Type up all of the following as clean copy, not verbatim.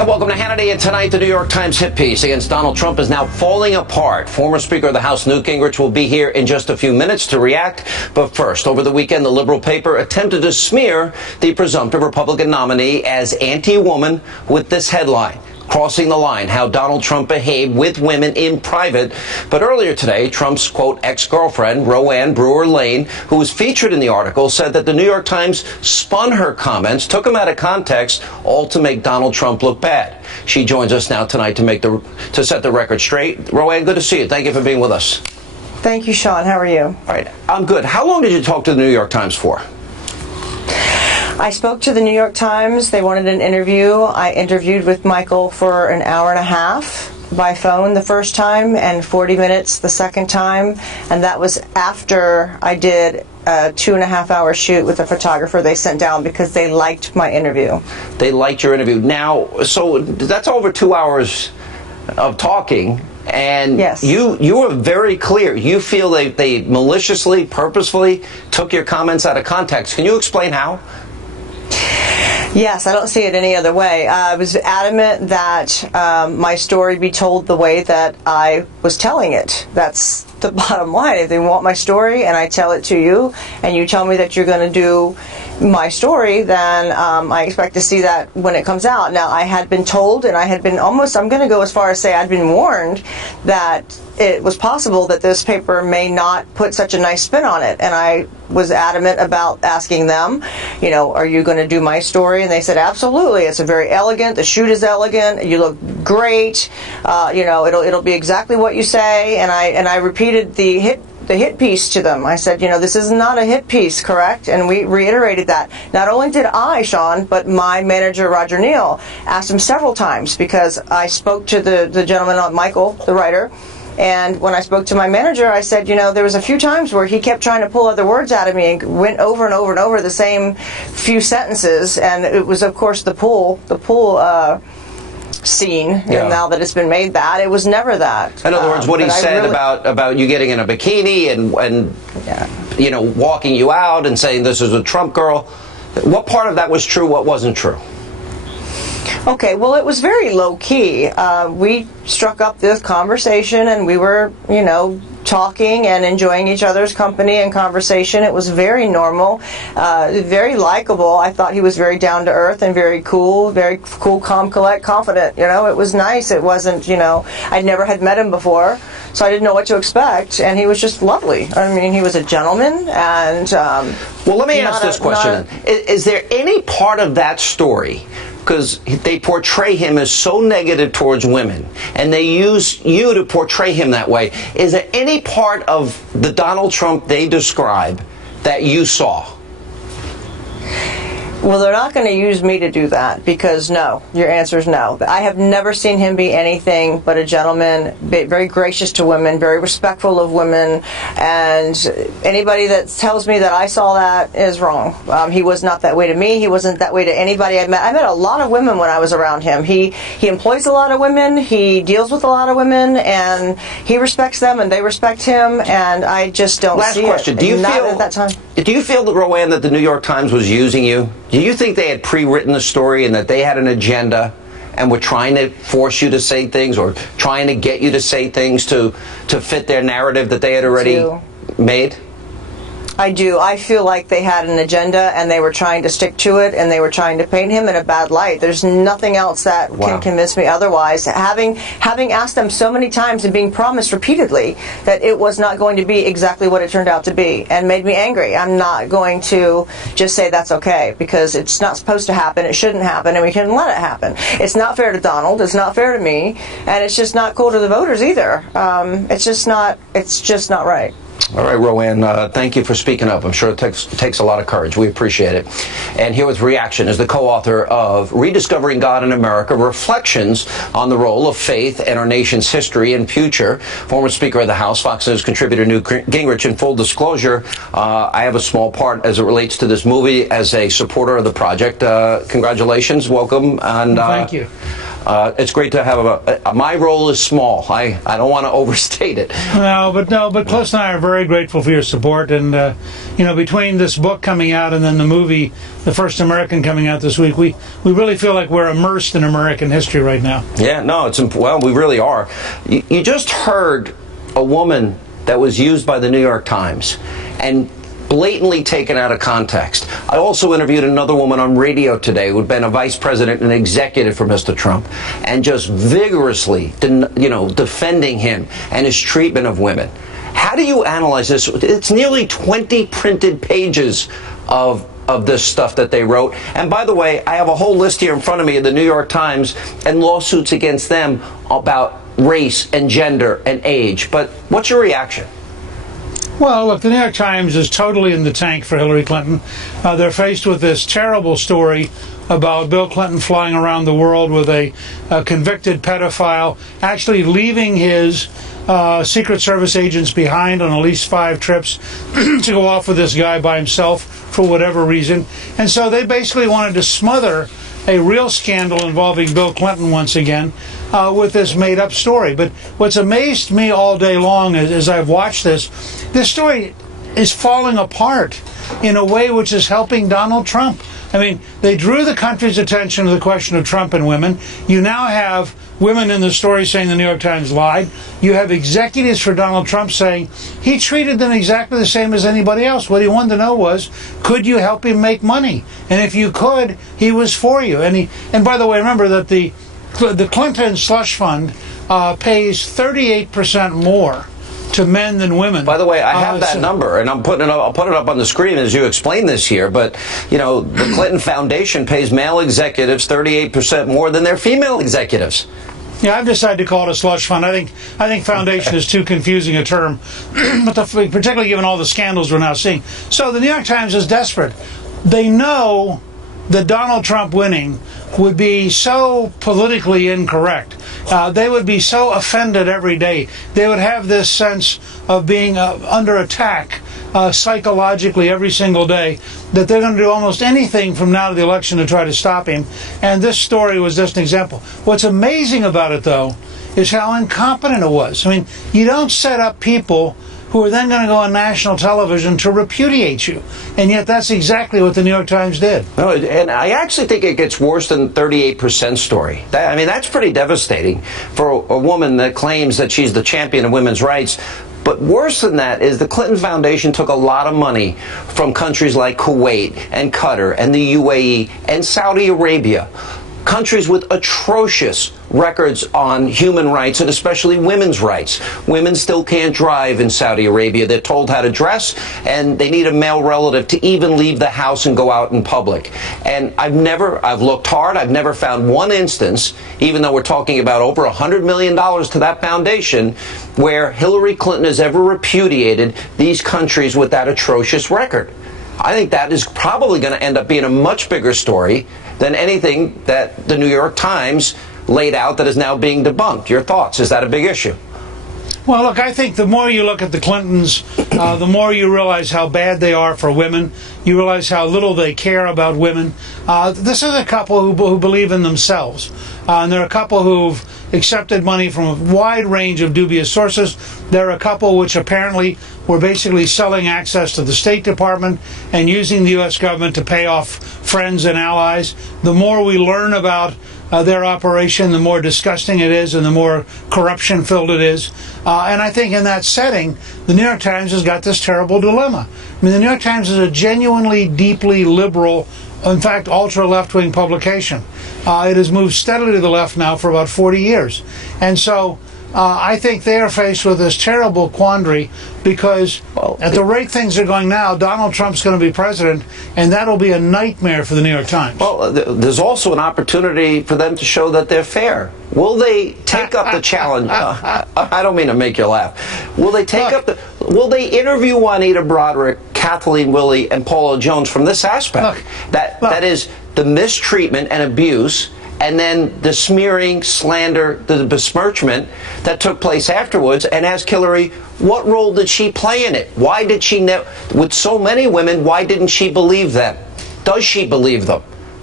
And welcome to Hannity. And tonight, the New York Times hit piece against Donald Trump is now falling apart. Former Speaker of the House Newt Gingrich will be here in just a few minutes to react. But first, over the weekend, the liberal paper attempted to smear the presumptive Republican nominee as anti-woman with this headline: "Crossing the line, how Donald Trump behaved with women in private." But earlier today, Trump's, quote, ex-girlfriend, Rowanne Brewer, who was featured in the article, said that the New York Times spun her comments, took them out of context, all to make Donald Trump look bad. She joins us now tonight to set the record straight. Rowanne, good to see you. Thank you for being with us. Thank you, Sean. How are you? All right. I'm good. How long did you talk to the New York Times for? I spoke to the New York Times. They wanted an interview. I interviewed with Michael for an hour and a half by phone the first time and 40 minutes the second time. And that was after I did a 2.5-hour shoot with a photographer they sent down because they liked my interview. They liked your interview. Now, so that's over 2 hours of talking. And yes, you were very clear. You feel they maliciously, purposefully took your comments out of context. Can you explain how? Yes, I don't see it any other way. I was adamant that my story be told the way that I was telling it. That's the bottom line. If they want my story and I tell it to you and you tell me that you're going to do my story, then I expect to see that when it comes out. Now, I had been told, and I had been almost, I'm going to go as far as say I'd been warned that it was possible that this paper may not put such a nice spin on it. And I was adamant about asking them, you know, are you going to do my story? And they said, absolutely. It's a very elegant. The shoot is elegant. You look great. You know, it'll be exactly what you say. And I repeated the hit piece to them. I said, you know, this is not a hit piece, correct? And we reiterated that. Not only did I, Sean, but my manager, Roger Neal, asked him several times because I spoke to the gentleman, Michael, the writer. And when I spoke to my manager, I said, you know, there was a few times where he kept trying to pull other words out of me and went over and over and over the same few sentences. And it was, of course, the pool scene. Yeah. And now that it's been made that, it was never that. In other words, what he said about you getting in a bikini and yeah, you know, walking you out and saying this is a Trump girl. What part of that was true? What wasn't true? Okay, well, it was very low-key. We struck up this conversation, and we were, you know, talking and enjoying each other's company and conversation. It was very normal, very likable. I thought he was very down-to-earth and very cool, calm, collect, confident. You know, it was nice. It wasn't, you know, I never had met him before, so I didn't know what to expect, and he was just lovely. I mean, he was a gentleman, and... well, let me ask this question then. Is there any part of that story, because they portray him as so negative towards women, and they use you to portray him that way, is there any part of the Donald Trump they describe that you saw? Well, they're not going to use me to do that because no. Your answer is no. I have never seen him be anything but a gentleman, very gracious to women, very respectful of women, and anybody that tells me that I saw that is wrong. He was not that way to me. He wasn't that way to anybody I met. I met a lot of women when I was around him. He employs a lot of women. He deals with a lot of women, and he respects them, and they respect him, and I just don't see it. Last question. Do you feel, Rowanne, that the New York Times was using you? Do you think they had pre-written the story and that they had an agenda and were trying to force you to say things or trying to get you to say things to fit their narrative that they had already made? I do. I feel like they had an agenda and they were trying to stick to it and they were trying to paint him in a bad light. There's nothing else that can convince me otherwise. Having asked them so many times and being promised repeatedly that it was not going to be exactly what it turned out to be and made me angry. I'm not going to just say that's okay because it's not supposed to happen, it shouldn't happen, and we shouldn't let it happen. It's not fair to Donald, it's not fair to me, and it's just not cool to the voters either. It's just not right. All right, Rowanne, thank you for speaking up. I'm sure it takes a lot of courage. We appreciate it. And here with reaction is the co-author of Rediscovering God in America, Reflections on the Role of Faith in Our Nation's History and Future, former Speaker of the House, Fox News contributor Newt Gingrich. In full disclosure, I have a small part as it relates to this movie as a supporter of the project. Congratulations, welcome. And thank you. It's great to have my role is small. I don't want to overstate it. But Cliff and I are very grateful for your support, and between this book coming out and then the movie, The First American, coming out this week, we really feel like we're immersed in American history right now. Yeah, no, we really are. You just heard a woman that was used by the New York Times and blatantly taken out of context. I also interviewed another woman on radio today who had been a vice president and executive for Mr. Trump, and just vigorously, defending him and his treatment of women. How do you analyze this? It's nearly 20 printed pages of this stuff that they wrote. And by the way, I have a whole list here in front of me of the New York Times and lawsuits against them about race and gender and age. But what's your reaction? Well, look, the New York Times is totally in the tank for Hillary Clinton. They're faced with this terrible story about Bill Clinton flying around the world with a convicted pedophile, actually leaving his Secret Service agents behind on at least 5 trips to go off with this guy by himself for whatever reason. And so they basically wanted to smother a real scandal involving Bill Clinton once again with this made-up story. But what's amazed me all day long as I've watched this story is falling apart in a way which is helping Donald Trump. I mean, they drew the country's attention to the question of Trump and women. You now have women in the story saying the New York Times lied. You have executives for Donald Trump saying he treated them exactly the same as anybody else. What he wanted to know was, could you help him make money? And if you could, he was for you. And by the way, remember that the Clinton slush fund pays 38% more to men than women. By the way, I have that number, and I'll put it up on the screen as you explain this here. But the Clinton Foundation pays male executives 38% more than their female executives. Yeah, I've decided to call it a slush fund. I think foundation is too confusing a term, but particularly given all the scandals we're now seeing. So the New York Times is desperate. They know that Donald Trump winning would be so politically incorrect. They would be so offended every day. They would have this sense of being under attack psychologically every single day, that they're going to do almost anything from now to the election to try to stop him. And this story was just an example. What's amazing about it, though, is how incompetent it was. I mean, you don't set up people who are then going to go on national television to repudiate you. And yet that's exactly what the New York Times did. No, and I actually think it gets worse than the 38% story. That's pretty devastating for a woman that claims that she's the champion of women's rights. But worse than that is the Clinton Foundation took a lot of money from countries like Kuwait and Qatar and the UAE and Saudi Arabia, countries with atrocious records on human rights and especially women's rights. Women still can't drive in Saudi Arabia. They're told how to dress, and they need a male relative to even leave the house and go out in public. And I've looked hard, I've never found one instance, even though we're talking about over $100 million to that foundation, where Hillary Clinton has ever repudiated these countries with that atrocious record. I think that is probably going to end up being a much bigger story than anything that the New York Times laid out that is now being debunked. Your thoughts? Is that a big issue? Well, look, I think the more you look at the Clintons, the more you realize how bad they are for women. You realize how little they care about women. This is a couple who believe in themselves. And they're a couple who've accepted money from a wide range of dubious sources. They're a couple which apparently were basically selling access to the State Department and using the U.S. government to pay off friends and allies. The more we learn about their operation, the more disgusting it is and the more corruption-filled it is. And I think in that setting, the New York Times has got this terrible dilemma. I mean, the New York Times is a genuinely, deeply liberal, in fact, ultra-left-wing publication. It has moved steadily to the left now for about 40 years. And so I think they are faced with this terrible quandary because at the rate things are going now, Donald Trump's going to be president, and that'll be a nightmare for the New York Times. Well, there's also an opportunity for them to show that they're fair. Will they take up the challenge? I don't mean to make you laugh. Will they take up the? Will they interview Juanita Broderick, Kathleen Willey, and Paula Jones from this aspect? That is the mistreatment and abuse, and then the smearing, slander, the besmirchment that took place afterwards, and ask Hillary, what role did she play in it? Why did she with so many women, why didn't she believe them? Does she believe them?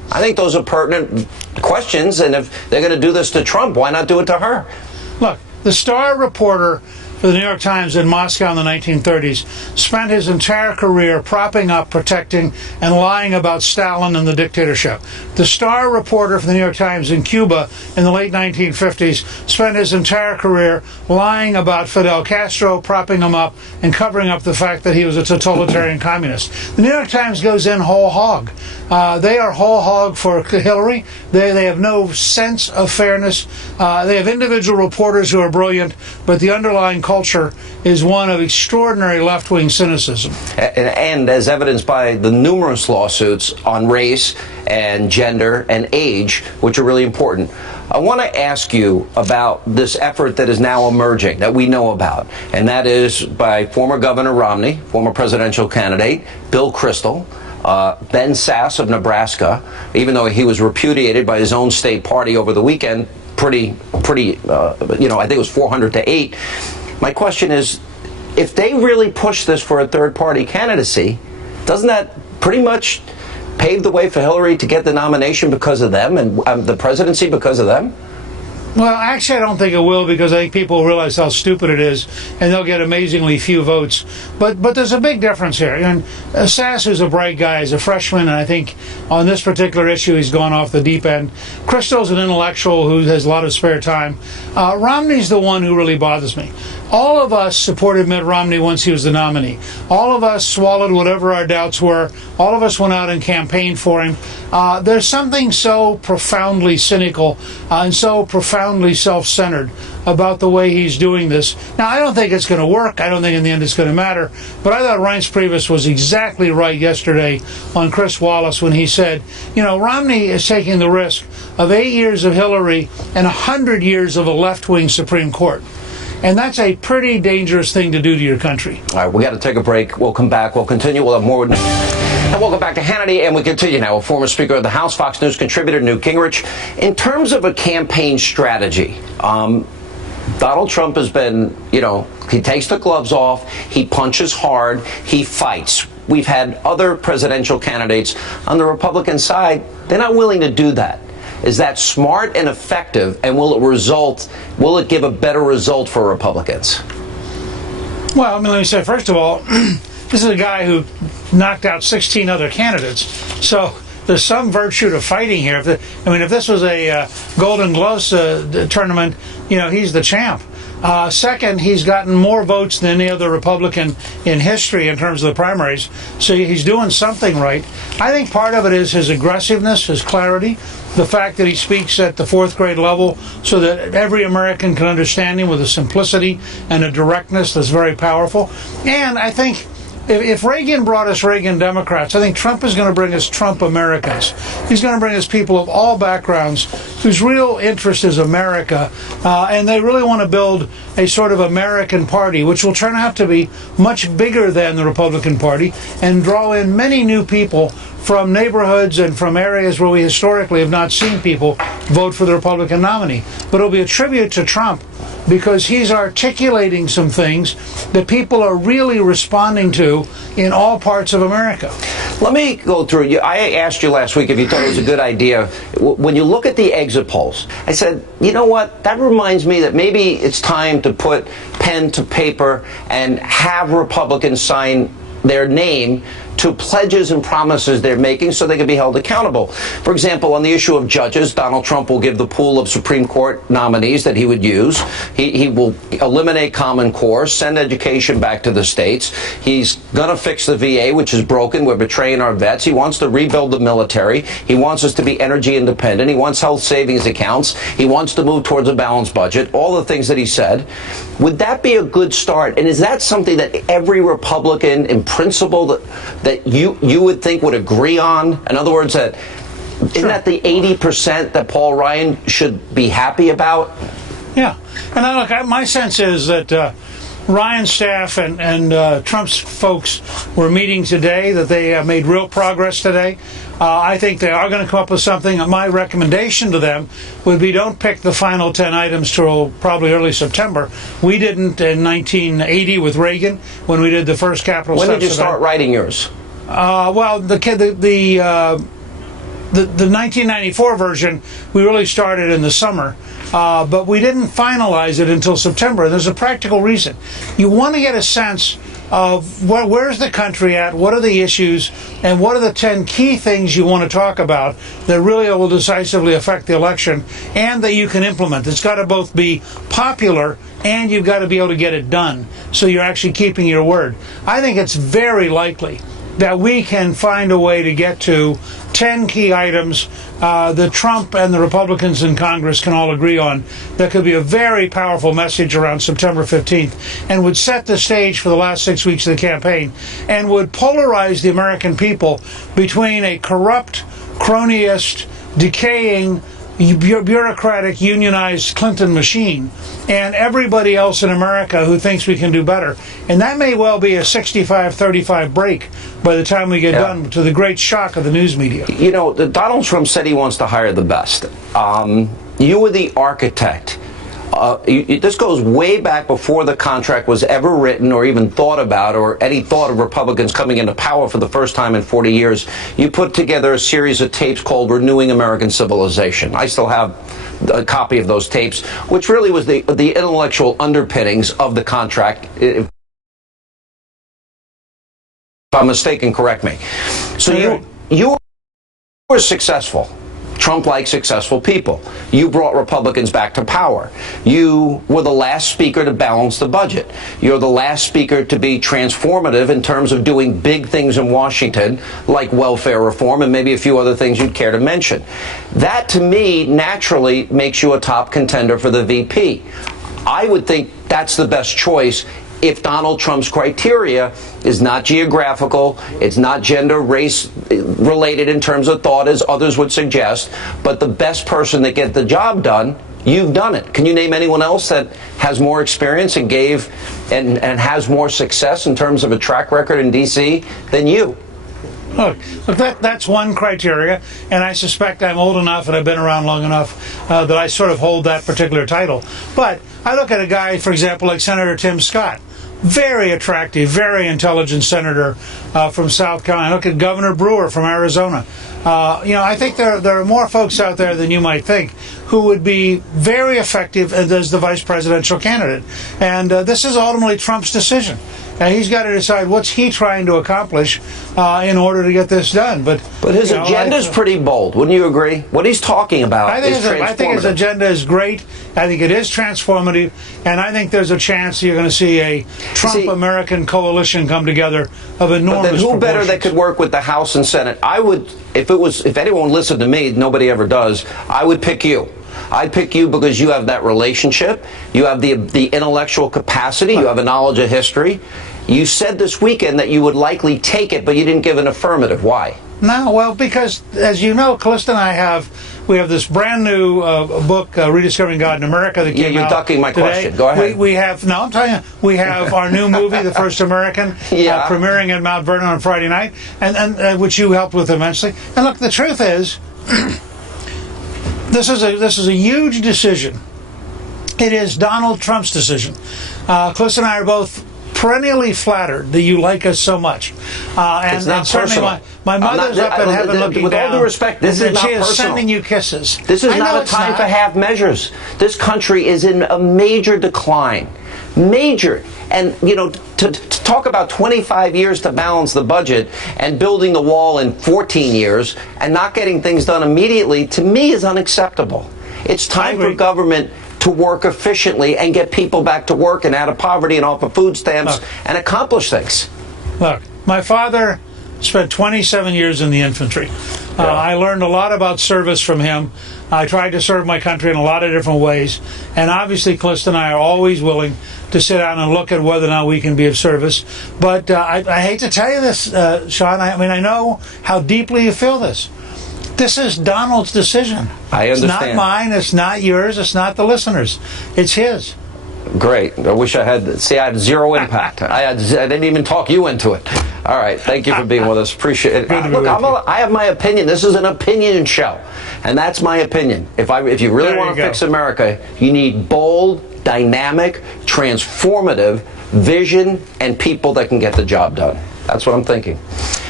I think those are pertinent questions, and if they're going to do this to Trump, why not do it to her? Look, the star reporter for the New York Times in Moscow in the 1930s spent his entire career propping up, protecting, and lying about Stalin and the dictatorship. The star reporter for the New York Times in Cuba in the late 1950s spent his entire career lying about Fidel Castro, propping him up, and covering up the fact that he was a totalitarian communist. The New York Times goes in whole hog. They are whole hog for Hillary. They have no sense of fairness. They have individual reporters who are brilliant, but the underlying culture is one of extraordinary left-wing cynicism. And as evidenced by the numerous lawsuits on race and gender and age, which are really important. I want to ask you about this effort that is now emerging, that we know about, and that is by former Governor Romney, former presidential candidate, Bill Kristol, Ben Sasse of Nebraska, even though he was repudiated by his own state party over the weekend, I think it was 400-8. My question is, if they really push this for a third-party candidacy, doesn't that pretty much pave the way for Hillary to get the nomination because of them and the presidency because of them? Well, actually, I don't think it will, because I think people realize how stupid it is, and they'll get amazingly few votes. But there's a big difference here. And Sasse is a bright guy. He's a freshman, and I think on this particular issue, he's gone off the deep end. Kristol's an intellectual who has a lot of spare time. Romney's the one who really bothers me. All of us supported Mitt Romney once he was the nominee. All of us swallowed whatever our doubts were. All of us went out and campaigned for him. There's something so profoundly cynical and so profoundly self-centered about the way he's doing this. Now, I don't think it's going to work. I don't think in the end it's going to matter. But I thought Reince Priebus was exactly right yesterday on Chris Wallace when he said, Romney is taking the risk of 8 years of Hillary and 100 years of a left-wing Supreme Court. And that's a pretty dangerous thing to do to your country. All right, we got to take a break. We'll come back. We'll continue. We'll have more. And welcome back to Hannity, and we continue now with former Speaker of the House, Fox News contributor Newt Gingrich. In terms of a campaign strategy, Donald Trump has been, he takes the gloves off, he punches hard, he fights. We've had other presidential candidates on the Republican side. They're not willing to do that. Is that smart and effective, and will it give a better result for Republicans? Well, let me say, first of all, this is a guy who knocked out 16 other candidates, so there's some virtue to fighting here. If this was a Golden Gloves tournament, he's the champ. Second, he's gotten more votes than any other Republican in history in terms of the primaries, so he's doing something right. I think part of it is his aggressiveness, his clarity, the fact that he speaks at the fourth grade level so that every American can understand him with a simplicity and a directness that's very powerful. And I think if Reagan brought us Reagan Democrats, I think Trump is going to bring us Trump Americans. He's going to bring us people of all backgrounds whose real interest is America, and they really want to build a sort of American party, which will turn out to be much bigger than the Republican Party and draw in many new people from neighborhoods and from areas where we historically have not seen people vote for the Republican nominee. But it'll be a tribute to Trump because he's articulating some things that people are really responding to in all parts of America. Let me go through. I asked you last week if you thought it was a good idea. When you look at the exit polls, I said, you know what? That reminds me that maybe it's time to put pen to paper and have Republicans sign their name to pledges and promises they're making so they can be held accountable. For example, on the issue of judges, Donald Trump will give the pool of Supreme Court nominees that he would use. He will eliminate Common Core, send education back to the states. He's going to fix the VA, which is broken. We're betraying our vets. He wants to rebuild the military. He wants us to be energy independent. He wants health savings accounts. He wants to move towards a balanced budget, all the things that he said. Would that be a good start? And is that something that every Republican in principle that you would think would agree on? In other words, isn't that the 80% that Paul Ryan should be happy about? Yeah. And my sense is that Ryan's staff and Trump's folks were meeting today, that they made real progress today. I think they are going to come up with something. My recommendation to them would be don't pick the final 10 items till probably early September. We didn't in 1980 with Reagan when we did the first capital steps. When did you start writing yours? Well, the the 1994 version, we really started in the summer, but we didn't finalize it until September. There's a practical reason. You want to get a sense of where's the country at, what are the issues, and what are the 10 key things you want to talk about that really will decisively affect the election and that you can implement. It's got to both be popular and you've got to be able to get it done so you're actually keeping your word. I think it's very likely that we can find a way to get to 10 key items that Trump and the Republicans in Congress can all agree on. That could be a very powerful message around September 15th and would set the stage for the last 6 weeks of the campaign and would polarize the American people between a corrupt, cronyist, decaying, bureaucratic, unionized Clinton machine and everybody else in America who thinks we can do better. And that may well be a 65-35 break by the time we get done, to the great shock of the news media. You know, Donald Trump said he wants to hire the best. You were the architect. This goes way back before the contract was ever written or even thought about, or any thought of Republicans coming into power for the first time in 40 years. You put together a series of tapes called Renewing American Civilization. I still have a copy of those tapes, which really was the intellectual underpinnings of the contract. If I'm mistaken, correct me. So you were successful. Trump likes successful people. You brought Republicans back to power. You were the last speaker to balance the budget. You're the last speaker to be transformative in terms of doing big things in Washington, like welfare reform and maybe a few other things you'd care to mention. That, to me, naturally makes you a top contender for the VP. I would think that's the best choice if Donald Trump's criteria is not geographical, it's not gender, race related in terms of thought, as others would suggest, but the best person that gets the job done, you've done it. Can you name anyone else that has more experience and and has more success in terms of a track record in D.C. than you? Look, that's one criteria, and I suspect I'm old enough and I've been around long enough that I sort of hold that particular title. But I look at a guy, for example, like Senator Tim Scott. Very attractive, very intelligent senator from South Carolina. Look at Governor Brewer from Arizona. I think there are more folks out there than you might think who would be very effective as the vice presidential candidate. And this is ultimately Trump's decision. He's got to decide what's he trying to accomplish in order to get this done. But his agenda is pretty bold. Wouldn't you agree? What he's talking about I think his agenda is great. I think it is transformative. And I think there's a chance you're going to see a Trump-American coalition come together of enormous proportions. Who better that could work with the House and Senate? I would, if anyone listened to me, nobody ever does, I would pick you. I'd pick you because you have that relationship, you have the intellectual capacity, you have a knowledge of history. You said this weekend that you would likely take it, but you didn't give an affirmative. Why? No, well, because, as you know, Callista and I have this brand new book, Rediscovering God in America, that came out. Yeah, you're ducking my today. question. Go ahead. I'm telling you, we have our new movie, The First American, premiering at Mount Vernon on Friday night, and which you helped with immensely. And look, the truth is, this is a huge decision. It is Donald Trump's decision. Callista and I are both perennially flattered that you like us so much. It's not personal. My mother's up in heaven looking with down. With all due respect, this is not personal. personal. She is sending you kisses. This is not a time for half measures. This country is in a major decline. Major. And, to talk about 25 years to balance the budget and building the wall in 14 years and not getting things done immediately, to me, is unacceptable. It's time for government to work efficiently and get people back to work and out of poverty and off of food stamps and accomplish things. Look, my father spent 27 years in the infantry. I learned a lot about service from him. I tried to serve my country in a lot of different ways. And obviously, Callista and I are always willing to sit down and look at whether or not we can be of service. But I hate to tell you this, Sean. I know how deeply you feel this. This is Donald's decision. I understand. It's not mine. It's not yours. It's not the listeners. It's his. Great. I wish I had zero impact. I didn't even talk you into it. All right. Thank you for being with us. Appreciate it. Look, I have my opinion. This is an opinion show. And that's my opinion. If you really want to fix America, you need bold, dynamic, transformative vision and people that can get the job done. That's what I'm thinking.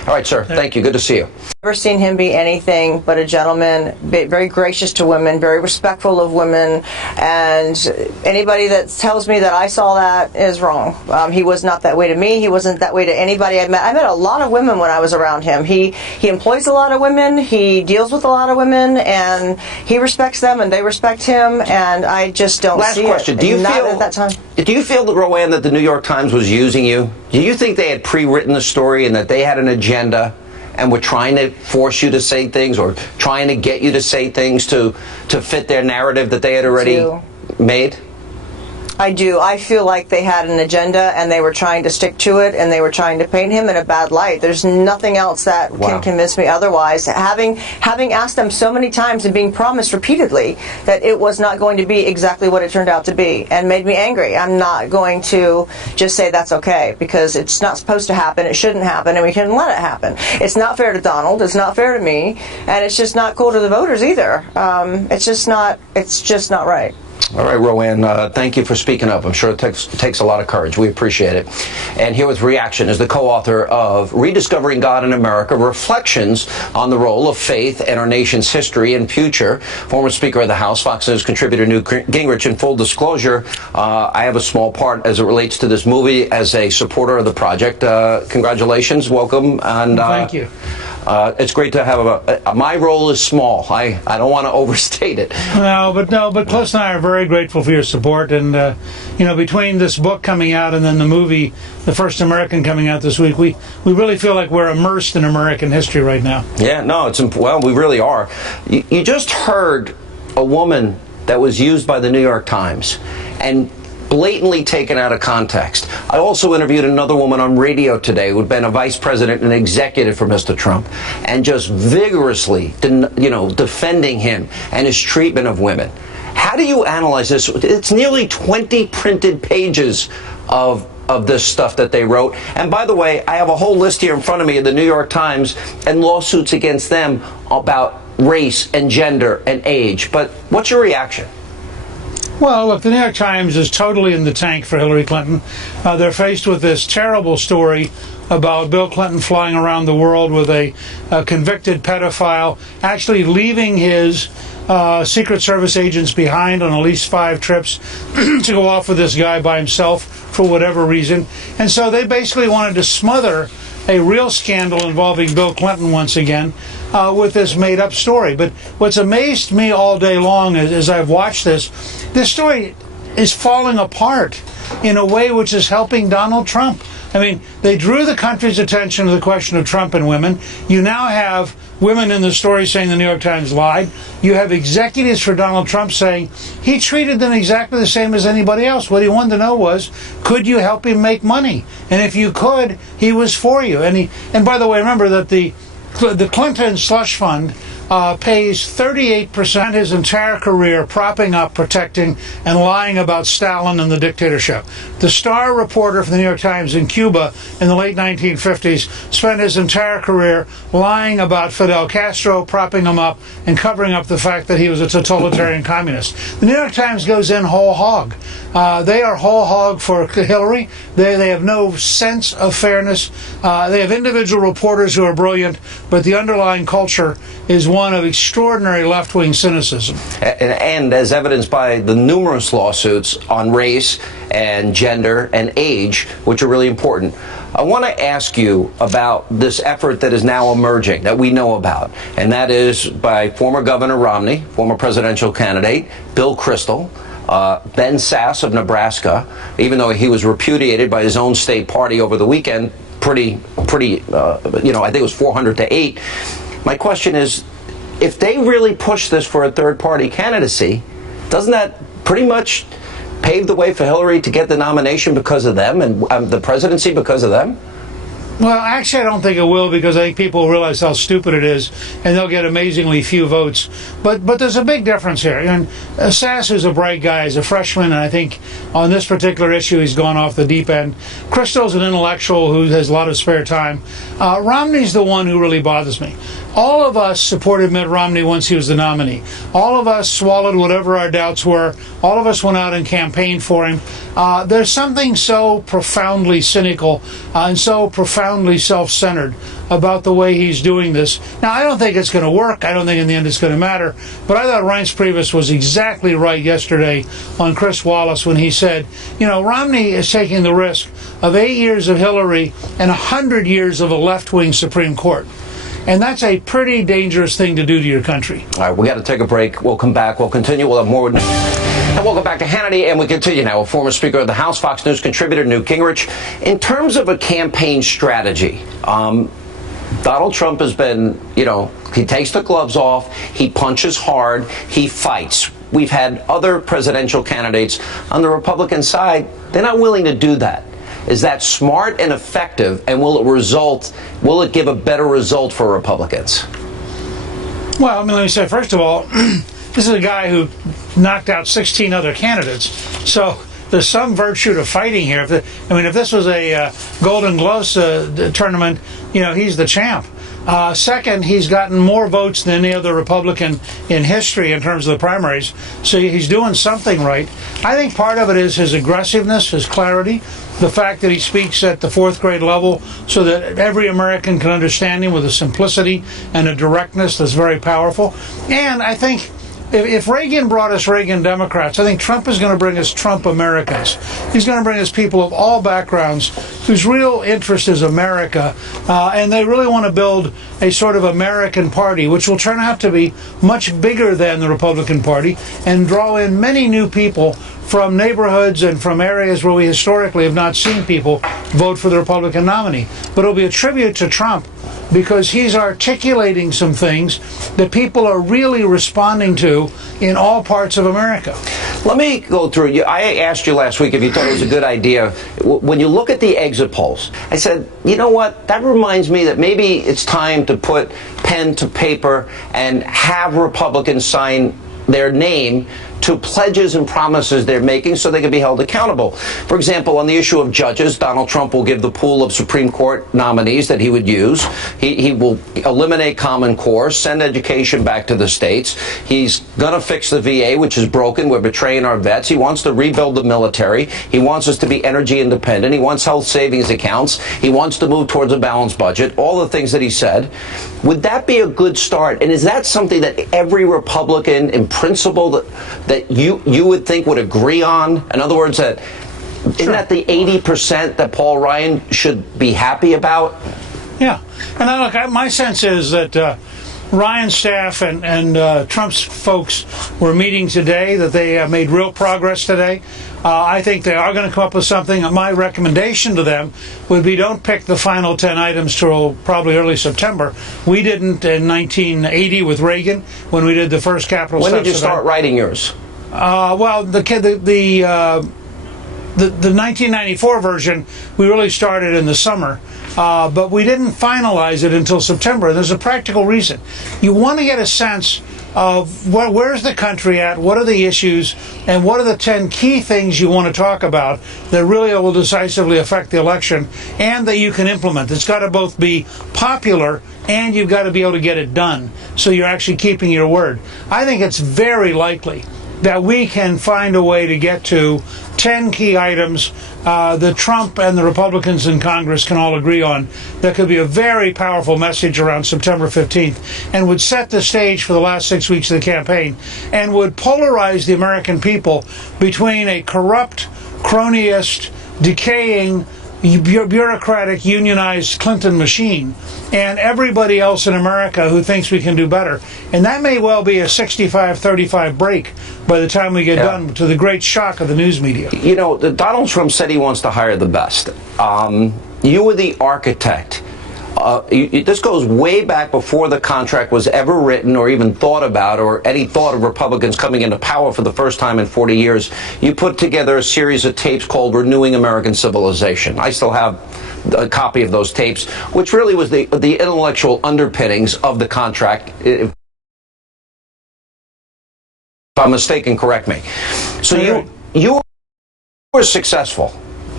All right, sir. Thank you. Good to see you. Never seen him be anything but a gentleman, very gracious to women, very respectful of women, and anybody that tells me that I saw that is wrong. He was not that way to me. He wasn't that way to anybody I met. I met a lot of women when I was around him. He employs a lot of women. He deals with a lot of women, and he respects them, and they respect him. And I just don't see it. Last question: do you not feel at that time? Do you feel, Rowanne, that the New York Times was using you? Do you think they had pre-written the story and that they had an agenda and were trying to force you to say things or trying to get you to say things to fit their narrative that they had already made? I do. I feel like they had an agenda and they were trying to stick to it and they were trying to paint him in a bad light. There's nothing else that can convince me otherwise. Having asked them so many times and being promised repeatedly that it was not going to be exactly what it turned out to be and made me angry. I'm not going to just say that's okay because it's not supposed to happen, it shouldn't happen, and we shouldn't let it happen. It's not fair to Donald, it's not fair to me, and it's just not cool to the voters either. It's just not right. All right, Rowanne, thank you for speaking up. I'm sure it takes a lot of courage. We appreciate it. And here with reaction is the co-author of Rediscovering God in America, Reflections on the Role of Faith in Our Nation's History and Future, former Speaker of the House, Fox News contributor Newt Gingrich. In full disclosure, I have a small part as it relates to this movie as a supporter of the project. Congratulations, welcome. And thank you. It's great to have my role is small. I don't want to overstate it. But Close and I are very grateful for your support, and between this book coming out and then the movie, The First American, coming out this week, we really feel like we're immersed in American history right now. Yeah, no, we really are. You just heard a woman that was used by the New York Times and blatantly taken out of context. I also interviewed another woman on radio today who had been a vice president and executive for Mr. Trump and just vigorously, defending him and his treatment of women. How do you analyze this? It's nearly 20 printed pages of this stuff that they wrote. And by the way, I have a whole list here in front of me of the New York Times and lawsuits against them about race and gender and age. But what's your reaction? Well, look, the New York Times is totally in the tank for Hillary Clinton. They're faced with this terrible story about Bill Clinton flying around the world with a convicted pedophile, actually leaving his Secret Service agents behind on at least 5 trips to go off with this guy by himself for whatever reason. And so they basically wanted to smother a real scandal involving Bill Clinton once again with this made-up story. But what's amazed me all day long as I've watched this story is falling apart in a way which is helping Donald Trump. I mean, they drew the country's attention to the question of Trump and women. You now have women in the story saying the New York Times lied. You have executives for Donald Trump saying he treated them exactly the same as anybody else. What he wanted to know was, could you help him make money? And if you could, he was for you. And by the way, remember that the Clinton slush fund pays 38% his entire career propping up, protecting, and lying about Stalin and the dictatorship. The star reporter for the New York Times in Cuba in the late 1950s spent his entire career lying about Fidel Castro, propping him up, and covering up the fact that he was a totalitarian communist. The New York Times goes in whole hog. They are whole hog for Hillary. They have no sense of fairness. They have individual reporters who are brilliant, but the underlying culture is one of extraordinary left-wing cynicism. And as evidenced by the numerous lawsuits on race and gender and age, which are really important. I want to ask you about this effort that is now emerging that we know about, and that is by former Governor Romney, former presidential candidate, Bill Kristol, Ben Sasse of Nebraska, even though he was repudiated by his own state party over the weekend, I think it was 400-8. My question is, if they really push this for a third-party candidacy, doesn't that pretty much pave the way for Hillary to get the nomination because of them and the presidency because of them? Well, actually, I don't think it will, because I think people realize how stupid it is, and they'll get amazingly few votes. But there's a big difference here. And Sasse is a bright guy, is a freshman, and I think on this particular issue he's gone off the deep end. Kristol's an intellectual who has a lot of spare time. Romney's the one who really bothers me. All of us supported Mitt Romney once he was the nominee. All of us swallowed whatever our doubts were. All of us went out and campaigned for him. There's something so profoundly cynical and so profoundly self-centered about the way he's doing this. Now, I don't think it's going to work. I don't think in the end it's going to matter. But I thought Reince Priebus was exactly right yesterday on Chris Wallace when he said, you know, Romney is taking the risk of 8 years of Hillary and 100 years of a left-wing Supreme Court. And that's a pretty dangerous thing to do to your country. All right, we got to take a break. We'll come back. We'll continue. We'll have more. And welcome back to Hannity, and we continue now with former Speaker of the House, Fox News contributor Newt Gingrich. In terms of a campaign strategy, Donald Trump has been, you know, he takes the gloves off, he punches hard, he fights. We've had other presidential candidates on the Republican side, they're not willing to do that. Is that smart and effective, and will it give a better result for Republicans? Well, I mean, let me say, first of all, this is a guy who knocked out 16 other candidates. So there's some virtue to fighting here. If this was a Golden Gloves tournament, you know, he's the champ. Second, he's gotten more votes than any other Republican in history in terms of the primaries. So he's doing something right. I think part of it is his aggressiveness, his clarity, the fact that he speaks at the fourth grade level so that every American can understand him with a simplicity and a directness that's very powerful. And I think if Reagan brought us Reagan Democrats, I think Trump is going to bring us Trump Americans. He's going to bring us people of all backgrounds whose real interest is America, and they really want to build a sort of American party, which will turn out to be much bigger than the Republican Party and draw in many new people from neighborhoods and from areas where we historically have not seen people vote for the Republican nominee. But it'll be a tribute to Trump because he's articulating some things that people are really responding to in all parts of America. Let me go through. I asked you last week if you thought it was a good idea. When you look at the exit polls, I said, you know what, that reminds me that maybe it's time to put pen to paper and have Republicans sign their name to pledges and promises they're making so they can be held accountable. For example, on the issue of judges, Donald Trump will give the pool of Supreme Court nominees that he would use. He will eliminate Common Core, send education back to the states. He's going to fix the VA, which is broken. We're betraying our vets. He wants to rebuild the military. He wants us to be energy independent. He wants health savings accounts. He wants to move towards a balanced budget. All the things that he said. Would that be a good start? And is that something that every Republican in principle that you would think would agree on? In other words, that isn't that the 80% that Paul Ryan should be happy about? Yeah. And look, my sense is that Ryan's staff and Trump's folks were meeting today, that they made real progress today. I think they are going to come up with something. My recommendation to them would be don't pick the final 10 items till probably early September. We didn't in 1980 with Reagan when we did the first Capitol Steps. When did you start writing yours? Well, the 1994 version, we really started in the summer, but we didn't finalize it until September. There's a practical reason. You want to get a sense of where's the country at, what are the issues, and what are the 10 key things you want to talk about that really will decisively affect the election and that you can implement. It's got to both be popular and you've got to be able to get it done so you're actually keeping your word. I think it's very likely that we can find a way to get to 10 key items that Trump and the Republicans in Congress can all agree on that could be a very powerful message around September 15th and would set the stage for the last 6 weeks of the campaign and would polarize the American people between a corrupt, cronyist, decaying, bureaucratic, unionized Clinton machine and everybody else in America who thinks we can do better. And that may well be a 65-35 break by the time we get done, to the great shock of the news media. You know, Donald Trump said he wants to hire the best. You were the architect. This goes way back before the contract was ever written or even thought about, or any thought of Republicans coming into power for the first time in 40 years. You put together a series of tapes called Renewing American Civilization. I still have a copy of those tapes, which really was the intellectual underpinnings of the contract. If I'm mistaken, correct me. So you were successful.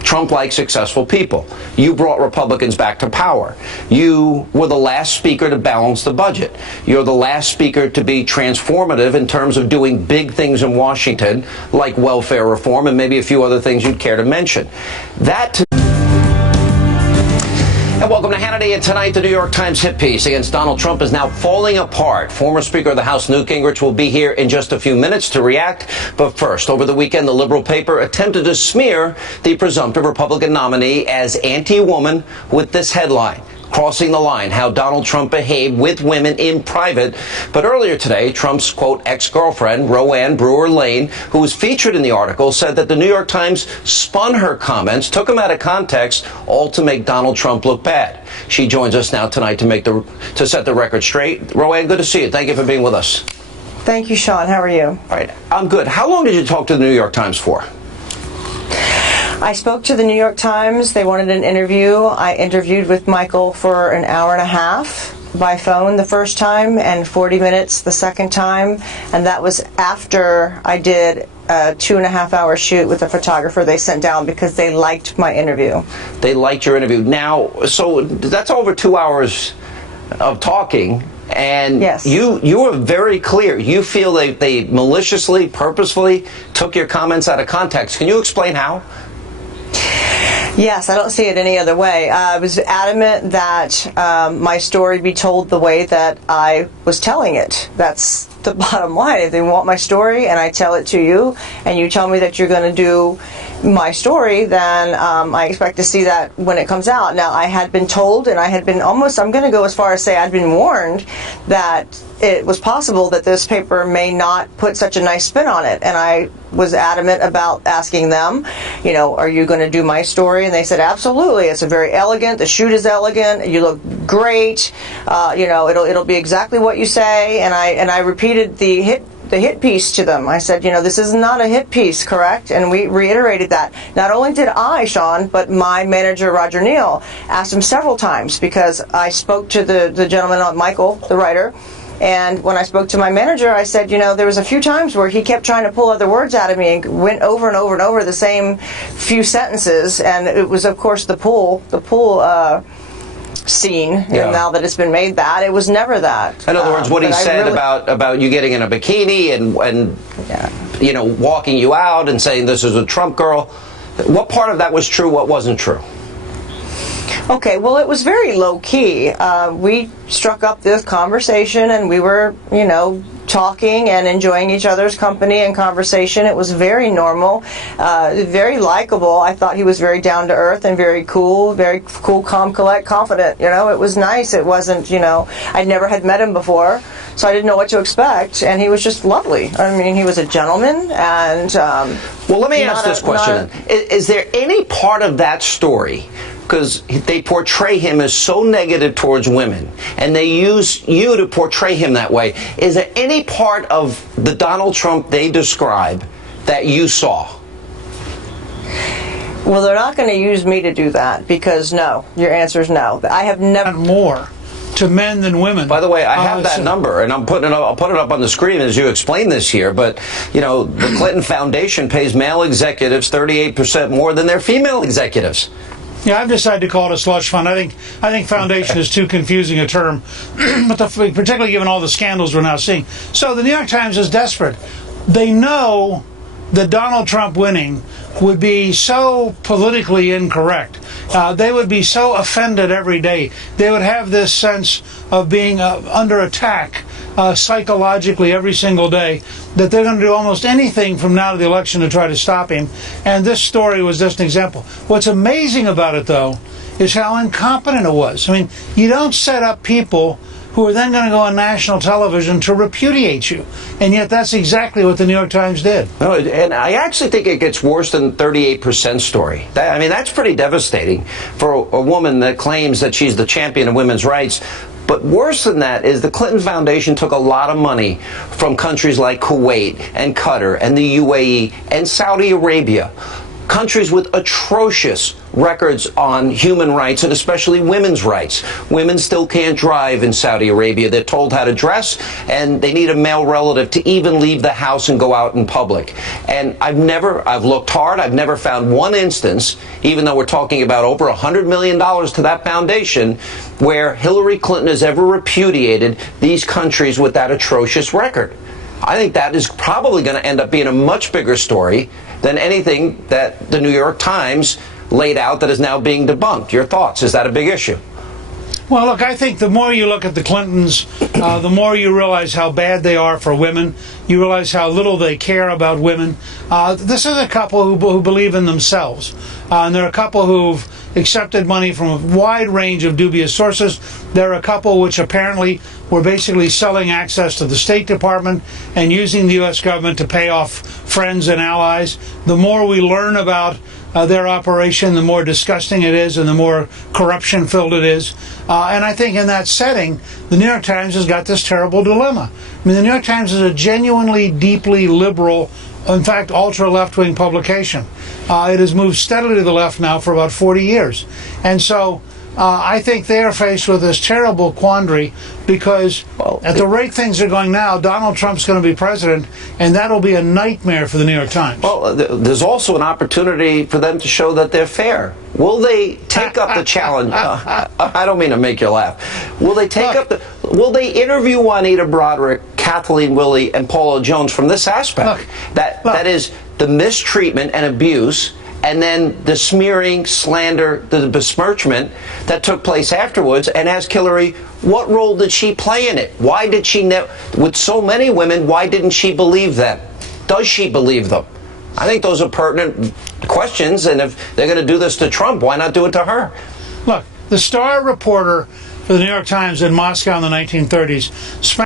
Trump-like successful people. You brought Republicans back to power. You were the last speaker to balance the budget. You're the last speaker to be transformative in terms of doing big things in Washington, like welfare reform and maybe a few other things you'd care to mention. And welcome to Hannity. And tonight, the New York Times hit piece against Donald Trump is now falling apart. Former Speaker of the House Newt Gingrich will be here in just a few minutes to react. But first, over the weekend, the liberal paper attempted to smear the presumptive Republican nominee as anti-woman with this headline: "Crossing the line, how Donald Trump behaved with women in private." But earlier today, Trump's, quote, ex-girlfriend, Rowanne Brewer, who was featured in the article, said that the New York Times spun her comments, took them out of context, all to make Donald Trump look bad. She joins us now tonight to set the record straight. Rowanne, good to see you. Thank you for being with us. Thank you, Sean. How are you? All right. I'm good. How long did you talk to the New York Times for? I spoke to the New York Times. They wanted an interview. I interviewed with Michael for an hour and a half by phone the first time and 40 minutes the second time. And that was after I did a 2.5-hour shoot with a photographer they sent down because they liked my interview. They liked your interview. Now, so that's over 2 hours of talking. And yes, you were very clear. You feel they maliciously, purposefully took your comments out of context. Can you explain how? Yes, I don't see it any other way. I was adamant that my story be told the way that I was telling it. That's the bottom line. If they want my story and I tell it to you and you tell me that you're going to do my story, then I expect to see that when it comes out. Now, I had been told, and I had been almost, I'm going to go as far as say I'd been warned that it was possible that this paper may not put such a nice spin on it. And I was adamant about asking them, you know, are you going to do my story? And they said, absolutely. It's a very elegant. The shoot is elegant. You look great. You know, it'll be exactly what you say. And I repeated the hit piece to them. I said, you know, this is not a hit piece, correct? And we reiterated that. Not only did I, Sean, but my manager, Roger Neal, asked him several times because I spoke to the gentleman, Michael, the writer. And when I spoke to my manager, I said, you know, there was a few times where he kept trying to pull other words out of me and went over and over and over the same few sentences. And it was, of course, the pool scene. Yeah. And now that it's been made that, it was never that. In other words, what he said about you getting in a bikini and yeah, you know, walking you out and saying this is a Trump girl, what part of that was true, what wasn't true? Okay, well, it was very low-key. We struck up this conversation, and we were, you know, talking and enjoying each other's company and conversation. It was very normal, very likable. I thought he was very down-to-earth and very cool, calm, collect, confident. You know, it was nice. It wasn't, you know, I never had met him before, so I didn't know what to expect, and he was just lovely. I mean, he was a gentleman, and... well, let me ask this question, then. Is there any part of that story, because they portray him as so negative towards women, and they use you to portray him that way. Is there any part of the Donald Trump they describe that you saw? Well, they're not going to use me to do that, because no. Your answer is no. I have never... More to men than women. By the way, I have that number, and I'll put it up on the screen as you explain this here, but, you know, the Clinton Foundation pays male executives 38% more than their female executives. Yeah, I've decided to call it a slush fund. I think foundation is too confusing a term, but particularly given all the scandals we're now seeing. So the New York Times is desperate. They know that Donald Trump winning would be so politically incorrect. They would be so offended every day. They would have this sense of being under attack psychologically every single day, that they're going to do almost anything from now to the election to try to stop him. And this story was just an example. What's amazing about it, though, is how incompetent it was. I mean, you don't set up people who are then going to go on national television to repudiate you. And yet that's exactly what the New York Times did. No, and I actually think it gets worse than the 38% story. I mean, that's pretty devastating for a woman that claims that she's the champion of women's rights. But worse than that is the Clinton Foundation took a lot of money from countries like Kuwait and Qatar and the UAE and Saudi Arabia. countries with atrocious records on human rights and especially women's rights. Women still can't drive in Saudi Arabia. They're told how to dress, and they need a male relative to even leave the house and go out in public. And I've looked hard. I've never found one instance, even though we're talking about over $100 million to that foundation, where Hillary Clinton has ever repudiated these countries with that atrocious record. I think that is probably going to end up being a much bigger story than anything that the New York Times laid out that is now being debunked. Your thoughts? Is that a big issue? Well, look, I think the more you look at the Clintons, the more you realize how bad they are for women. You realize how little they care about women. This is a couple who believe in themselves. And they're a couple who've accepted money from a wide range of dubious sources. They're a couple which apparently were basically selling access to the State Department and using the U.S. government to pay off friends and allies. The more we learn about their operation, the more disgusting it is and the more corruption-filled it is. And I think in that setting, the New York Times has got this terrible dilemma. I mean, the New York Times is a genuinely deeply liberal, in fact, ultra-left-wing publication. It has moved steadily to the left now for about 40 years. And so I think they are faced with this terrible quandary because at the rate things are going now, Donald Trump's going to be president, and that'll be a nightmare for the New York Times. Well, there's also an opportunity for them to show that they're fair. Will they take up the challenge? I don't mean to make you laugh. Will they take up the... Will they interview Juanita Broderick, Kathleen Willey, and Paula Jones from this aspect? That is the mistreatment and abuse, and then the smearing, slander, the besmirchment that took place afterwards. And ask Hillary, what role did she play in it? Why did she, with so many women, why didn't she believe them? Does she believe them? I think those are pertinent questions, and if they're going to do this to Trump, why not do it to her? Look, the star reporter for the New York Times in Moscow in the 1930s